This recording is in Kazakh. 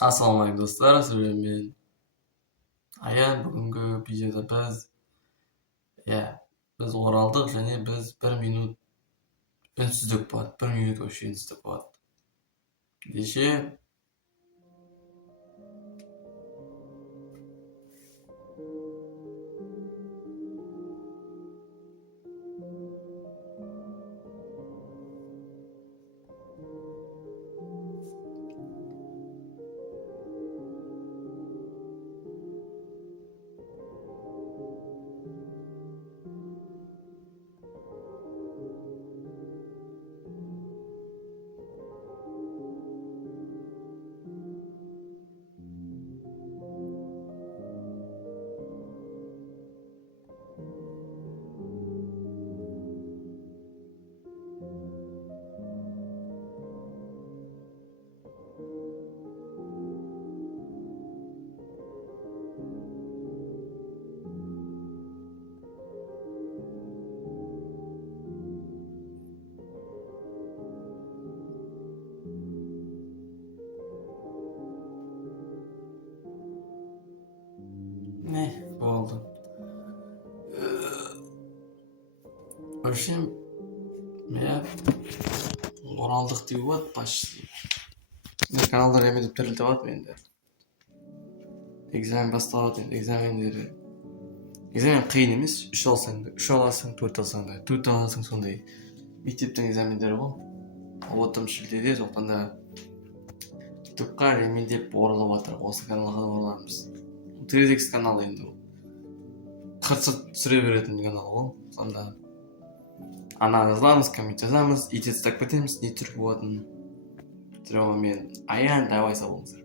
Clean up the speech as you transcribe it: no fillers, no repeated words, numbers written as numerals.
Assalamualaikum dostlar, sizlerle men Аян бүгінгі видеода biz оралдық және biz 1 minut үнсіздік болады. 1 minut вообще үнсіздік болады. Деше ne oldu? В общем, мен оралдық деп болады почти. Мен каналдар емедіп тірілтіп алады менде. Экзамен басталады енді, экзамен қиын емес, 3 алсаң, 4 алсаң да, 4 алсаң сондай мектептің экзамендері ғой. Отым шілдеде, сондықтан да ютубқа ремендеп оралып жатыр. Осы каналға ораламыз. 3x канал енді ол. Қырсырт түсіре беретін канал ғой. Сонда ана жазамыз, коммент жазамыз, итец так бітеміз, не түрік болатын. Мен Аян давай сау болыңыздар.